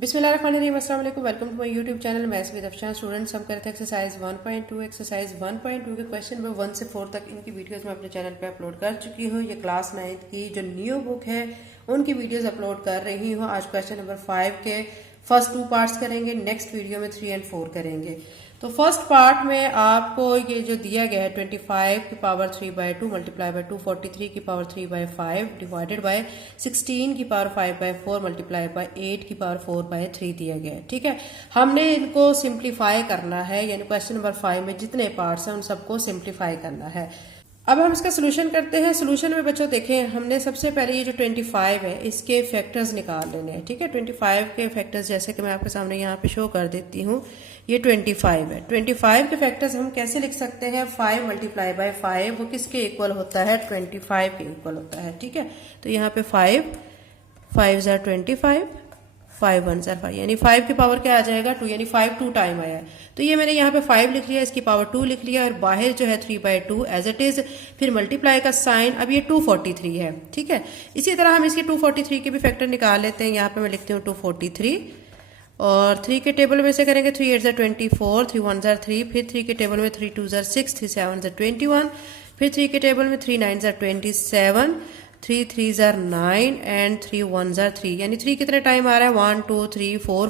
बिस्मिल्लाहिर्रहमानिर्रहीम, अस्सलाम वालेकुम। Welcome to my YouTube channel maths with Afshan. Students, हम कर रहे थे एक्सरसाइज 1.2। एक्सरसाइज 1.2 के क्वेश्चन नंबर 1 से 4 तक इनकी वीडियोस मैं अपने चैनल पे अपलोड कर चुकी हूँ। ये क्लास 9th की जो न्यू बुक है उनकी वीडियोस अपलोड कर रही हूँ। आज क्वेश्चन नंबर 5 के फर्स्ट 2 पार्ट्स करेंगे, नेक्स्ट वीडियो में 3 और 4 करेंगे। तो फर्स्ट पार्ट में आपको ये जो दिया गया है 25 की पावर 3/2 मल्टीप्लाई बाय 2, 43 की पावर 3/5 डिवाइडेड बाय 16 की पावर 5/4 मल्टीप्लाई बाय 8 की पावर 4/3 दिया गया है। ठीक है, हमने इनको सिंप्लीफाई करना है, यानी क्वेश्चन नंबर 5 में जितने पार्ट्स हैं उन सबको सिंप्लीफाई करना है। अब हम इसका सोल्यूशन करते हैं। सोल्यूशन में बच्चों देखें, हमने सबसे पहले ये जो 25 है इसके फैक्टर्स निकाल लेने हैं। ठीक है, 25 के फैक्टर्स जैसे कि मैं आपके सामने यहाँ पे शो कर देती हूँ। ये 25 है। 25 के फैक्टर्स हम कैसे लिख सकते हैं? 5 मल्टीप्लाई बाय 5 वो किसके इक्वल होता है? 25 के इक्वल होता है। ठीक है, तो यहाँ पे 5 5 ज़ा 25, 5 1 ज़ा 5, यानी 5 की पावर क्या आ जाएगा? 2, यानी 5 2 टाइम आया है। तो ये मैंने यहाँ पे 5 लिख लिया, इसकी पावर 2 लिख लिया और बाहर जो है 3/2 एज इट इज, फिर मल्टीप्लाई का साइन। अब ये 243 है। ठीक है, इसी तरह हम इसके 243 के भी फैक्टर निकाल लेते हैं। यहाँ पे मैं लिखती हूँ 243 और 3 के टेबल में से करेंगे 3 8 ज़ा 24, 3 1 ज़ा 3, फिर 3 के टेबल में 3 2 ज़ा 6, 3 7 ज़ा 21, फिर 3 के टेबल में 3 9 ज़ा 27, 3 3 ज़ा 9 एंड 3 1 ज़ा 3, यानी 3 कितने टाइम आ रहा है? 1 2 3 4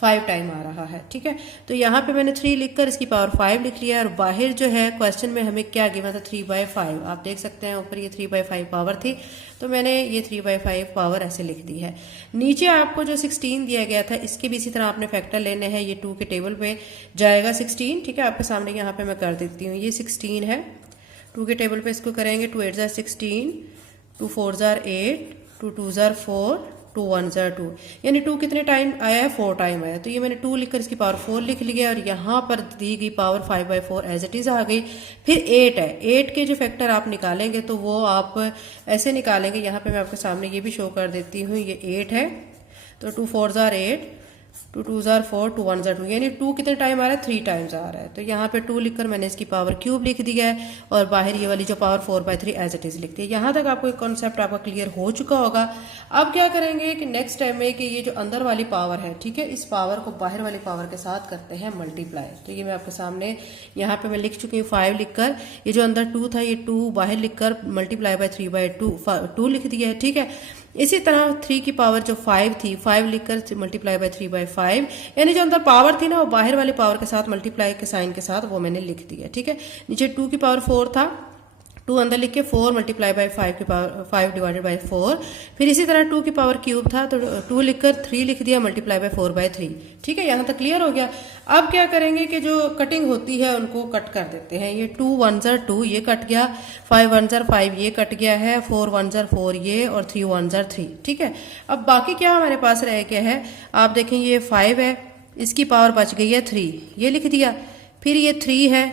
5 टाइम आ रहा है। ठीक है, तो यहाँ पे मैंने 3 लिखकर इसकी पावर 5 लिख लिया और बाहर जो है क्वेश्चन में हमें क्या गिवन था? 3/5। आप देख सकते हैं ऊपर ये 3/5 पावर थी, तो मैंने ये 3/5 पावर ऐसे लिख दी है। नीचे आपको जो 16 दिया गया था इसके भी इसी तरह आपने फैक्टर लेने हैं। ये 2 के टेबल पे जाएगा 16। ठीक है, आपके सामने यहाँ पे मैं कर देती हूँ। ये 16 है, 2 के टेबल पे इसको करेंगे 2 8 ज़ा 16, 2 4 ज़ा 8, 2 2 ज़ा 4, 2 1 ज़ा 2, यानी 2 कितने टाइम आया है? 4 टाइम आया। तो ये मैंने 2 लिखकर इसकी पावर 4 लिख लिया और यहाँ पर दी गई पावर 5/4 एज इट इज आ गई। फिर 8 है, 8 के जो फैक्टर आप निकालेंगे तो वो आप ऐसे निकालेंगे। यहाँ पे मैं आपके सामने ये भी शो कर देती हूँ। ये 8 है, तो 2 4 ज़ा 8, 2 2 ज़ा 4, 2 1 ज़ा 2, यानी 2 कितने टाइम आ रहा है? 3 टाइम्स आ रहा है। तो यहाँ पे 2 लिखकर मैंने इसकी पावर क्यूब लिख दिया है और बाहर ये वाली जो पावर 4/3 एज इट इज लिख दी है। यहाँ तक आपको एक कॉन्सेप्ट आपका क्लियर हो चुका होगा। अब क्या करेंगे कि नेक्स्ट टाइम में कि ये जो अंदर वाली पावर है, ठीक है, इस पावर को बाहर वाली पावर के साथ करते हैं मल्टीप्लाई। तो ये मैं आपके सामने यहाँ पे मैं लिख चुकी हूँ 5 लिखकर, ये जो अंदर 2 था ये 2 बाहर लिखकर मल्टीप्लाई बाय 3/2 लिख दिया है। ठीक है, इसी तरह 3 की पावर जो 5 थी 5 लिखकर मल्टीप्लाई बाय 3/5, यानी जो अंदर पावर थी ना वो बाहर वाली पावर के साथ मल्टीप्लाई के साइन के साथ वो मैंने लिख दिया। ठीक है, नीचे 2 की पावर 4 था, 2 अंदर लिख के 4 मल्टीप्लाई बाय 5 की पावर 5 डिवाइडेड बाय 4, फिर इसी तरह 2 की पावर क्यूब था तो 2 लिखकर 3 लिख दिया मल्टीप्लाई बाय 4/3। ठीक है, यहाँ तक क्लियर हो गया। अब क्या करेंगे कि जो कटिंग होती है उनको कट कर देते हैं। ये 2 1 ज़ा 2 ये कट गया, 5 1 ज़ा 5 ये कट गया है, 4 1 ज़ा 4 ये और 3 1 ज़ा 3। ठीक है, अब बाकी क्या हमारे पास रह गया है? आप देखें ये 5 है, इसकी पावर बच गई है 3, ये लिख दिया। फिर ये 3 है,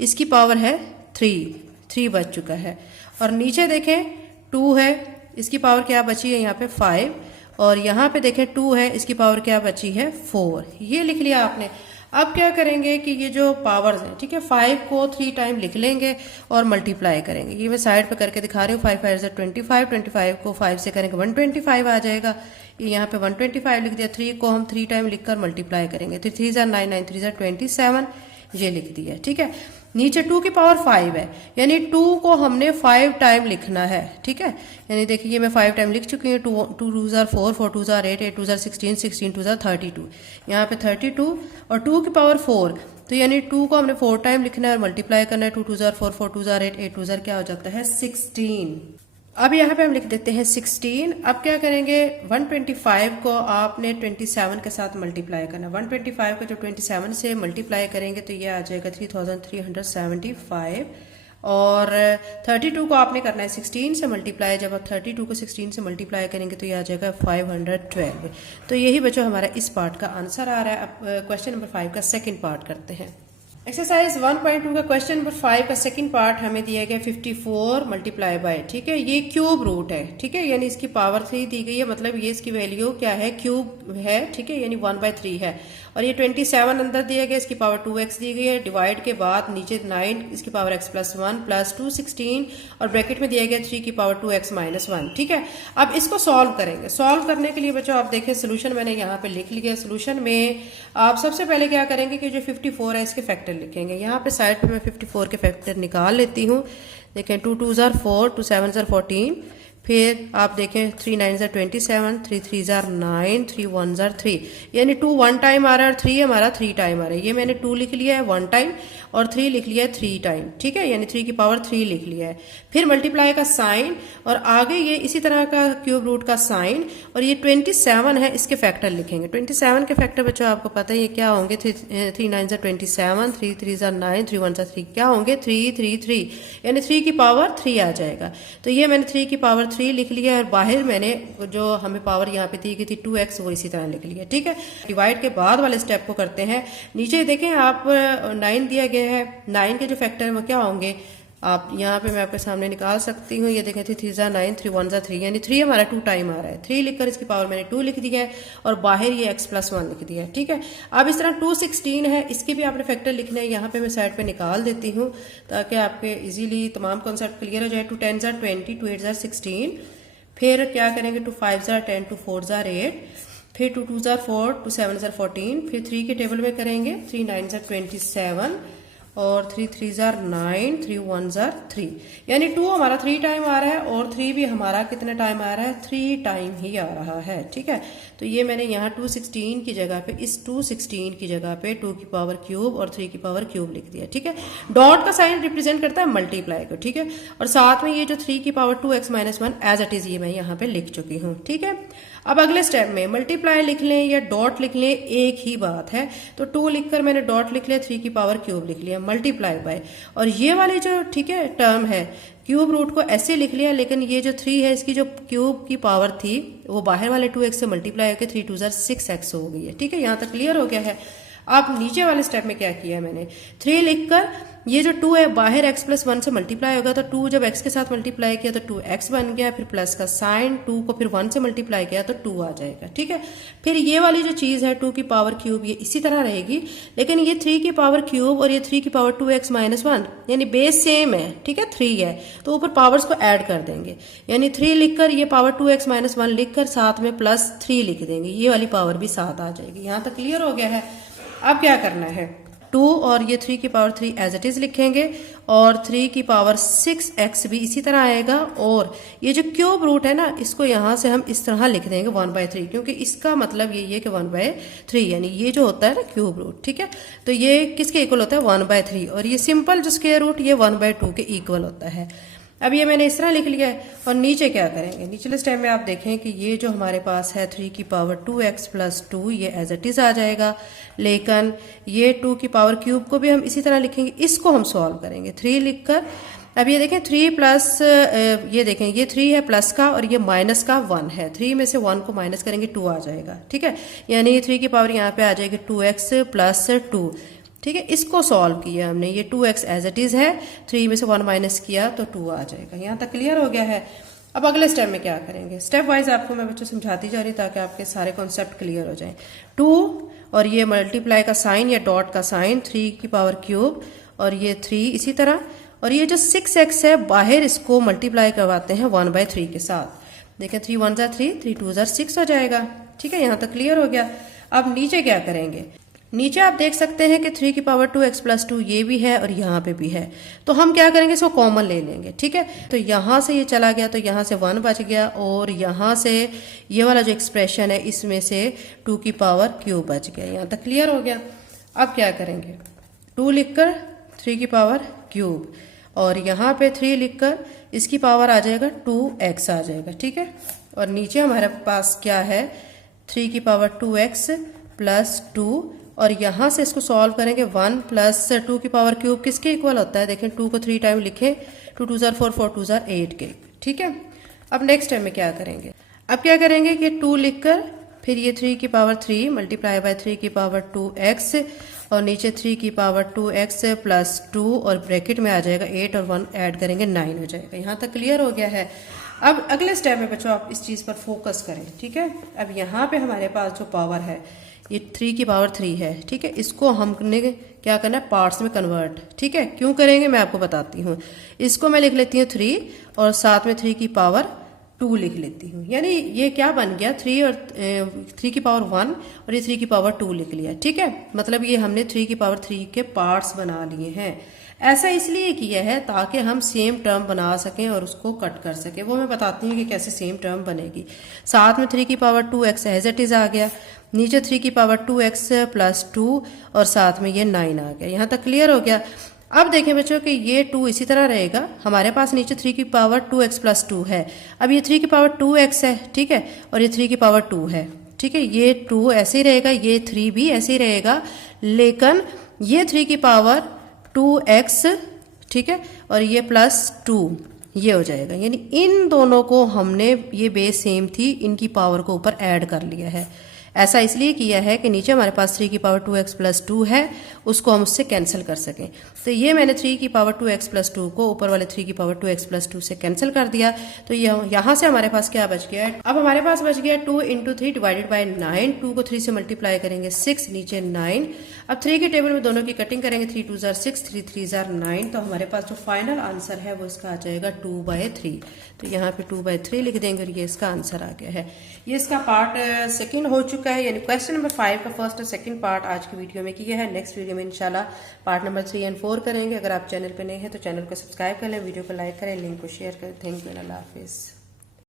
इसकी पावर है 3 बच चुका है। और नीचे देखें 2 है, इसकी पावर क्या बची है? यहाँ पे 5, और यहाँ पे देखें 2 है, इसकी पावर क्या बची है? 4, ये लिख लिया आपने। अब क्या करेंगे कि ये जो पावर्स हैं, ठीक है, 5 को 3 टाइम लिख लेंगे और मल्टीप्लाई करेंगे। ये मैं साइड पे करके दिखा रही हूँ। 5 5 ज़ा 25, 25 को 5 से करेंगे 125 आ जाएगा। ये यहाँ पे 125 लिख दिया। 3 को हम 3 टाइम लिखकर मल्टीप्लाई करेंगे तो 3 ज़ा 9, 9 3 ज़ा 27, ये लिख दिया। ठीक है, नीचे 2 की पावर 5 है, यानी 2 को हमने 5 टाइम लिखना है। ठीक है, यानी देखिए ये मैं 5 टाइम लिख चुकी हूँ। 2 2 ज़ा 4, 4 2 ज़ा 8, 8 2 ज़ा 16, 16 2 ज़ा 32, यहाँ पे 32 और 2 की पावर 4, तो यानी 2 को हमने 4 टाइम लिखना है और मल्टीप्लाई करना है। 2 2 ज़ा 4, 4 2 ज़ा 8, 8 2 ज़ा क्या हो जाता है? 16। अब यहाँ पे हम लिख देते हैं 16। अब क्या करेंगे? 125 को आपने 27 के साथ मल्टीप्लाई करना। 125 को जब 27 से मल्टीप्लाई करेंगे तो ये आ जाएगा 3375, और 32 को आपने करना है 16 से मल्टीप्लाई। जब आप 32 को 16 से मल्टीप्लाई करेंगे तो ये आ जाएगा 512। तो यही बच्चों हमारा इस पार्ट का आंसर आ रहा है। अब क्वेश्चन नंबर 5 का सेकेंड पार्ट करते हैं। एक्सरसाइज 1.2 का क्वेश्चन नंबर 5 का सेकंड पार्ट हमें दिया गया 54 मल्टीप्लाई बाय, ठीक है। ये क्यूब रूट है, ठीक है, यानी इसकी पावर 3 दी गई है, मतलब ये इसकी वैल्यू क्या है, क्यूब है, ठीक है, यानी 1/3 है। और ये 27 अंदर दिया गया, इसकी पावर 2x दी गई है, डिवाइड के बाद नीचे 9 इसकी पावर x प्लस 1 प्लस 2 16 और ब्रैकेट में दिया गया 3 की पावर 2x माइनस 1, ठीक है। अब इसको सॉल्व करेंगे। सॉल्व करने के लिए बच्चों आप देखें सोल्यूशन मैंने यहाँ पे लिख लिया। सोल्यूशन में आप सबसे पहले क्या करेंगे कि जो 54 है इसके फैक्टर लिखेंगे। यहाँ पे साइड पे मैं 54 के फैक्टर निकाल लेती हूँ। देखें 2 2 जार 4, 2 7 जार 14, फिर आप देखें 3 9 जार 27, 3 3 जार 9, 3 1 जार 3, यानी 2 1 टाइम आ रहा है और 3 हमारा 3 टाइम आ रहा है। ये मैंने 2 लिख लिया है 1 टाइम और 3 लिख लिया है 3 टाइम, ठीक है, यानी 3 की पावर 3 लिख लिया है। फिर मल्टीप्लाई का साइन और आगे ये इसी तरह का क्यूब रूट का साइन और ये 27 है, इसके फैक्टर लिखेंगे। 27 के फैक्टर बच्चों आपको पता है ये क्या होंगे, 3 9 जार 27, 3 3 जार 9, 3 1 जार 3, क्या होंगे 3 3 3, यानी 3 की पावर 3 आ जाएगा। तो ये मैंने 3 की पावर 3 लिख लिया और बाहर मैंने जो हमें पावर यहाँ पे दी गई थी 2x वो इसी तरह लिख लिया, ठीक है। डिवाइड के बाद वाले स्टेप को करते हैं। नीचे देखें आप 9 दिया गया है, 9 के जो फैक्टर है वो क्या होंगे, आप यहाँ पे मैं आपके सामने निकाल सकती हूँ। ये देखें 3 3 जार 9, 3 1 जार 3, यानी 3 हमारा 2 टाइम आ रहा है। 3 लिखकर इसकी पावर मैंने 2 लिख दिया है और बाहर ये x प्लस 1 लिख दिया है, ठीक है। अब इस तरह 2 16 है, इसके भी आपने फैक्टर लिखना है। यहाँ पे मैं साइड पे निकाल देती हूँ ताकि आपके इजीली तमाम कॉन्सेप्ट क्लियर हो जाए। 2 10 जार 20, 2 8 जार 16, फिर क्या करेंगे 2 5 जार 10, 2 4 जार 8, फिर 2 2 जार 4, 2 7 जार 14, फिर 3 के टेबल में करेंगे 3 9 जार 27 और 3 3 जार 9, 3 1 जार 3, यानी 2 हमारा 3 टाइम आ रहा है और 3 भी हमारा कितने टाइम आ रहा है, 3 टाइम ही आ रहा है, ठीक है। तो ये मैंने यहाँ 216 की जगह पे, इस 216 की जगह पे 2 की पावर क्यूब और 3 की पावर क्यूब लिख दिया, ठीक है। डॉट का साइन रिप्रेजेंट करता है मल्टीप्लाई को, ठीक है। और साथ में ये जो 3 की power 2x minus 1 as it is ये मैं यहाँ पे लिख चुकी हूँ, ठीक है। अब अगले स्टेप में मल्टीप्लाई लिख लें या डॉट लिख लें, एक ही बात है। तो 2 लिखकर मैंने डॉट लिख लिया, 3 की पावर क्यूब लिख लिया, मल्टीप्लाई बाय, और ये वाली जो, ठीक है, टर्म है क्यूब रूट को ऐसे लिख लिया, लेकिन ये जो 3 है इसकी जो क्यूब की पावर थी वो बाहर वाले 2x से मल्टीप्लाई होकर 3 2 जार 6x हो गई है, ठीक है। यहाँ तक क्लियर हो गया है। आप नीचे वाले स्टेप में क्या किया है मैंने, 3 लिखकर ये जो 2 है बाहर x प्लस 1 से मल्टीप्लाई होगा, तो 2 जब x के साथ मल्टीप्लाई किया तो 2x बन गया, फिर प्लस का साइन 2 को फिर 1 से मल्टीप्लाई किया तो 2 आ जाएगा, ठीक है। फिर ये वाली जो चीज है 2 की पावर क्यूब ये इसी तरह रहेगी, लेकिन ये 3 की पावर क्यूब और ये 3 की पावर 2x माइनस 1, यानी बेस सेम है, ठीक है, 3 है, तो ऊपर पावर्स को ऐड कर देंगे, यानी 3 लिखकर ये पावर 2x माइनस 1 लिखकर साथ में प्लस 3 लिख देंगे, ये वाली पावर भी साथ आ जाएगी। यहाँ तक क्लियर हो गया है। अब क्या करना है, 2 और ये 3 की पावर 3 एज इट इज लिखेंगे और 3 की पावर 6x भी इसी तरह आएगा, और ये जो क्यूब रूट है ना इसको यहाँ से हम इस तरह लिख देंगे 1/3, क्योंकि इसका मतलब ये है कि 1/3, यानी ये जो होता है ना क्यूब रूट, ठीक है, तो ये किसके इक्वल होता है 1/3, और ये सिंपल जो स्क्वायर रूट ये 1/2 के इक्वल होता है। अब ये मैंने इस तरह लिख लिया है। और नीचे क्या करेंगे, निचले स्टेप में आप देखें कि ये जो हमारे पास है 3 की पावर 2x प्लस 2 ये एज इट इज आ जाएगा, लेकिन ये 2 की पावर क्यूब को भी हम इसी तरह लिखेंगे, इसको हम सॉल्व करेंगे 3 लिखकर। अब ये देखें 3 प्लस, ये देखें ये 3 है प्लस का और ये माइनस का 1 है, 3 में से 1 को माइनस करेंगे 2 आ जाएगा, ठीक है, यानी ये 3 की पावर यहाँ पे आ जाएगी 2x प्लस 2, ठीक है। इसको सॉल्व किया हमने, ये 2x एज इट इज है, 3 में से 1 माइनस किया तो 2 आ जाएगा। यहाँ तक क्लियर हो गया है। अब अगले स्टेप में क्या करेंगे, स्टेप वाइज आपको मैं बच्चों समझाती जा रही ताकि आपके सारे कॉन्सेप्ट क्लियर हो जाएं। 2 और ये मल्टीप्लाई का साइन या डॉट का साइन 3 की पावर क्यूब और ये 3 इसी तरह, और ये जो 6x है बाहर इसको मल्टीप्लाई करवाते हैं 1/3 के साथ। देखें 3 1 जार 3, 3 2 जार 6 हो जाएगा, ठीक है। यहाँ तक क्लियर हो गया। अब नीचे क्या करेंगे, नीचे आप देख सकते हैं कि 3 की पावर 2x प्लस 2 ये भी है और यहाँ पे भी है, तो हम क्या करेंगे इसको कॉमन ले लेंगे, ठीक है। तो यहाँ से ये चला गया तो यहाँ से 1 बच गया, और यहाँ से ये वाला जो एक्सप्रेशन है इसमें से 2 की पावर क्यूब बच गया। यहाँ तक क्लियर हो गया। अब क्या करेंगे, 2 लिखकर 3 की पावर क्यूब और यहाँ पे 3 लिखकर इसकी पावर आ जाएगा 2x आ जाएगा, ठीक है। और नीचे हमारे पास क्या है 3 की पावर 2x प्लस 2, और यहाँ से इसको सॉल्व करेंगे 1 प्लस 2 की पावर क्यूब किसके इक्वल होता है, देखें 2 को 3 टाइम लिखें, 2 2 जार 4, 4 2 जार 8 के, ठीक है। अब नेक्स्ट टाइम में क्या करेंगे, अब क्या करेंगे कि 2 लिखकर फिर ये 3 की पावर 3 मल्टीप्लाई बाय 3 की पावर 2x और नीचे 3 की पावर 2x प्लस 2 और ब्रैकेट में आ जाएगा 8 और 1 ऐड करेंगे 9 हो जाएगा। यहाँ तक क्लियर हो गया है। अब अगले स्टेप में बच्चों आप इस चीज़ पर फोकस करें, ठीक है। अब यहाँ पे हमारे पास जो पावर है ये 3 की पावर 3 है, ठीक है। इसको हमने क्या करना है, पार्ट्स में कन्वर्ट, ठीक है। क्यों करेंगे मैं आपको बताती हूँ। इसको मैं लिख लेती हूँ 3 और साथ में 3 की पावर 2 लिख लेती हूँ, यानी ये क्या बन गया 3 और 3 की पावर 1 और ये 3 की पावर 2 लिख लिया, ठीक है। मतलब ये हमने 3 की पावर 3 के पार्ट्स बना लिए हैं। ऐसा इसलिए किया है ताकि हम सेम टर्म बना सकें और उसको कट कर सकें। वो मैं बताती हूँ कि कैसे सेम टर्म बनेगी। साथ में 3 की power 2x as it is आ गया, नीचे 3 की पावर 2x प्लस 2 और साथ में ये 9 आ गया। यहाँ तक क्लियर हो गया। अब देखें बच्चों कि ये 2 इसी तरह रहेगा। हमारे पास नीचे 3 की पावर 2x प्लस 2 है। अब ये 3 की पावर 2x है, ठीक है, और ये 3 की पावर 2 है, ठीक है। ये 2 ऐसे ही रहेगा, ये 3 भी ऐसे ही रहेगा, लेकिन ये 3 की पावर 2x, ठीक है, और ये प्लस 2 ये हो जाएगा। यानी इन दोनों को हमने, ये बेस सेम थी, इनकी पावर को ऊपर ऐड कर लिया है। ऐसा इसलिए किया है कि नीचे हमारे पास 3 की पावर 2x प्लस 2 है, उसको हम उससे कैंसिल कर सकें। तो ये मैंने 3 की पावर 2x प्लस 2 को ऊपर वाले 3 की पावर 2x प्लस 2 से कैंसिल कर दिया। तो यहाँ से हमारे पास क्या बच गया है, अब हमारे पास बच गया 2 इंटू 3 डिवाइडेड बाई 9। 2 को 3 से मल्टीप्लाई करेंगे 6, नीचे 9। अब 3 के टेबल में दोनों की कटिंग करेंगे, 3 2 जार 6, 3 3 जार 9। तो हमारे पास जो फाइनल आंसर है वो इसका आ जाएगा 2/3। तो यहाँ पे 2/3 लिख देंगे और ये इसका आंसर आ गया है। ये इसका पार्ट सेकंड हो चुका है, यानी क्वेश्चन नंबर 5 का फर्स्ट और सेकंड पार्ट आज की वीडियो में किया है। नेक्स्ट वीडियो में इंशाल्लाह पार्ट नंबर 3 और 4 करेंगे। अगर आप चैनल पे नए हैं तो चैनल को सब्सक्राइब कर लें, वीडियो को लाइक करें, लिंक को शेयर करें। थैंक यू, अल्लाह हाफिज़।